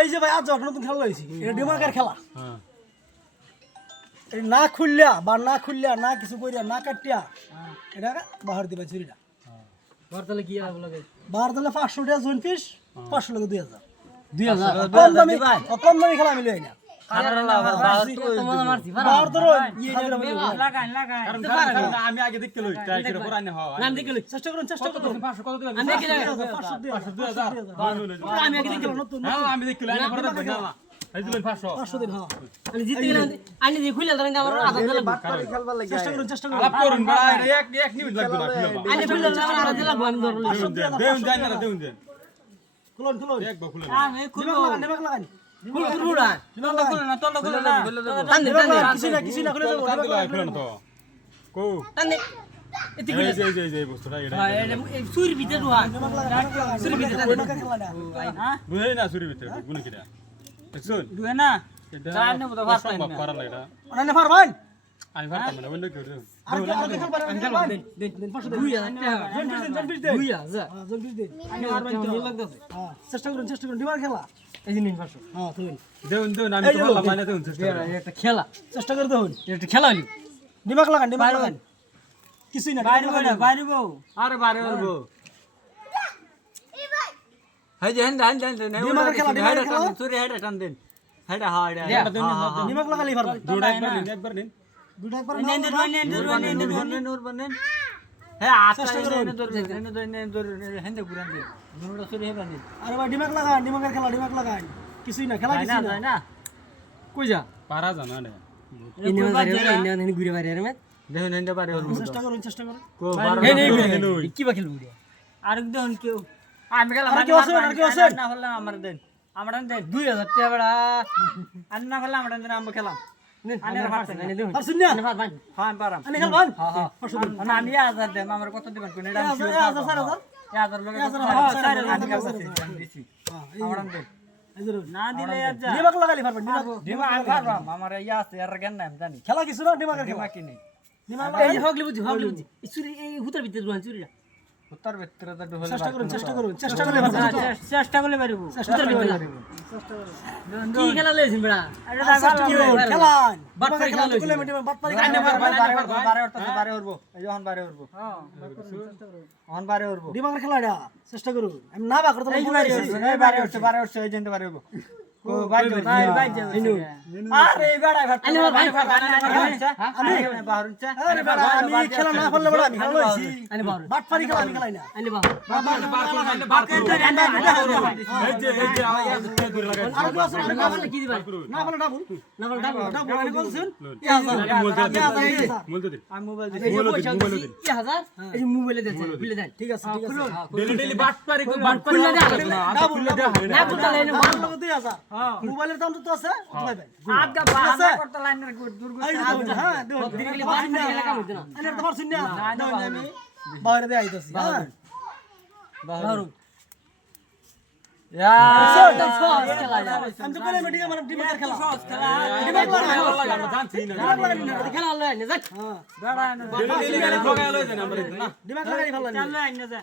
এই যে ভাই আজ যখন নতুন খেলা হয়েছি এটা ডিমাকের খেলা এই না খুললিয়া বা না খুললিয়া না কিছু করিয়া না কাটিয়া এটা বাহার দিবা চুরিটা বর্তলে কি হবে লাগে বাহার দিলে 500 টাকা জয়েন ফিস 500 লাগে 2000 2000 কম দামি কম দামি খেলা আমি লই না বাহার ধরো কারণ আমি আগে দেখতে লই ট্রাই করে পর আইনে হয় নাম দেখলে চেষ্টা করুন 500 কত দিলাম আমি দেখলে 500 2000 আমি আগে দেখলে নতুন হ্যাঁ আমি দেখতে লই আইনে পর না এই দিলেন 500 500 দিন হ্যাঁ আমি জিতে গেলাম আমি যে খুলে ধরেন আমার আধা দিলাম চেষ্টা করুন আলাপ করুন ভাই এক মিনিট লাগবে না আমি খুলে আমার আধা দিলাম আমি ধরলাম দেউন যাই না দেউন দেন খুলুন খুলুন একবার খুলে আমি খুলে ডিমাক লাগান খুলুড়া টান দে কিছু না খুলে যাবো খুলে না তো কো টান দে এতি এই বস্তুটা এটা এই সুরি ভিতরে রুহা ডিমাক লাগান সুরি ভিতরে ডিমাকের খেলা না বুঝাই না সুরি ভিতরে গুনে কিরা দেখছুন দুয়ে না এটা জানি মতো ভাত পাই না সম্ভব করা লাগা অনেক পারবেন আমি পারতাম না বন্ধ করে আর কি খেল পারেন আমি খেলাম দেন 500 দুই জন পিস দেন দুই যা জন পিস দেন আমি মারবেন তো লাগতেছে হ্যাঁ চেষ্টা করুন ডিমাক খেলা এই যে নিন 500 হ্যাঁ তুই দেউন আমি তো ভালো মানে দেউন চেষ্টা করি একটা খেলা চেষ্টা করে দেখুন একটা খেলা হলি ডিমাক লাগান কিছুই না বাইরে আরে বাইরে বলবো হাই যে হ্যান্ড ডিমাকের খেলা সুরি হেড টান দেন হেড হাইড ডিমাক লাগালেই পারবেন দুটা একবার নিন দুটো একবার নূর বনেন হ্যাঁ আচ্ছা হেন্ডে পুরান দেন নূরটা সুরি হেড আনি আরে ভাই ডিমাক লাগান কিছুই না খেলা কিছুই না না কই যা পারা জানা না ইনে ঘুরে বাইরে রে দেখেন হেন্ডে বাইরে হল চেষ্টা করুন কো বারো কি বা খেলবো আর দেখুন কেউ আমি গেলাম আর কেউ আছেন? না হলাম আমার দেন আমার দেন 2000 টাকা বড়া আর না হলাম আমার দেন আমরা খেলাম আনে পারছেন না দেখুন পারছেন না হ্যাঁ পারাম আনে খেলবেন হ্যাঁ হ্যাঁ 500 দিন না আমি 1000 দেন আমার কত দিবেন কোন এটা 1000 লোক 1000 আমি দিছি আমার দেন না দিলে আর যা ডিমাক লাগালেই পারবেন দিমা আমি পারবাম আমার ইয়া আছে আর জ্ঞান নাই আমি জানি খেলা কিছু না ডিমাকের খেলা দিমা কি নেই ডিমাক এই হগলি বুঝি এই চুরি এই হুতার ভিতরে রুহান চুরিটা উত্তর ভিতরে তো ঢোলে চেষ্টা করুন চেষ্টা করলে পারবো চেষ্টা করলে কি খেলা লইছিস বড়া খেলান বাটপারি খেলা লইছিস বাটপারি বারে উঠবো এই যখন বারে উঠবো এখন বারে উঠবো ডিমাকের খেলাটা চেষ্টা করুন আমি না বা করতে বারে উঠছে এই জন্য বারে উঠবো ও ভাই আরে বেড়াই ভাত আমি বাহার উঠছে আরে বেটা আমি খেলা না করলে বড় আমি খেলা লইছি আনি বাবা বাটপারি খেলা আমি খেলাই না আনি বাবা এই যে দূরে লাগা আর কেউ আছে না বলে কি দিবা না বলে ডাবল না বলে ডাবল ডাবল আমি বলছেন মূল দিন আমি মোবাইল মোবাইল দিন 1000 এই মোবাইলে দেন বিলে দেন ঠিক আছে ডেলি বাটপারি খুলে দেন ডাবল না বুঝলে এনে আমার লগে 2000 মোবাইলের দাম তো আছে ভাইবেন আদগা বাহানা করতে লাইনের দুর্গ এই তো হ্যাঁ দেখো দিলে বাহানা এলাকা মধ্যে না আরে তোমার শুন না আমি বাইরে দিয়ে আইতাছি হ্যাঁ বাহারু আমি তো বলে মিটিং আমার ডিমাকের খেলা ডিমাক লাগা আমরা জানছি না খেলা হলো না যাক হ্যাঁ ডেলি লাগাই লই দেন আমরা ডিমাক লাগাই ভালো চল না যা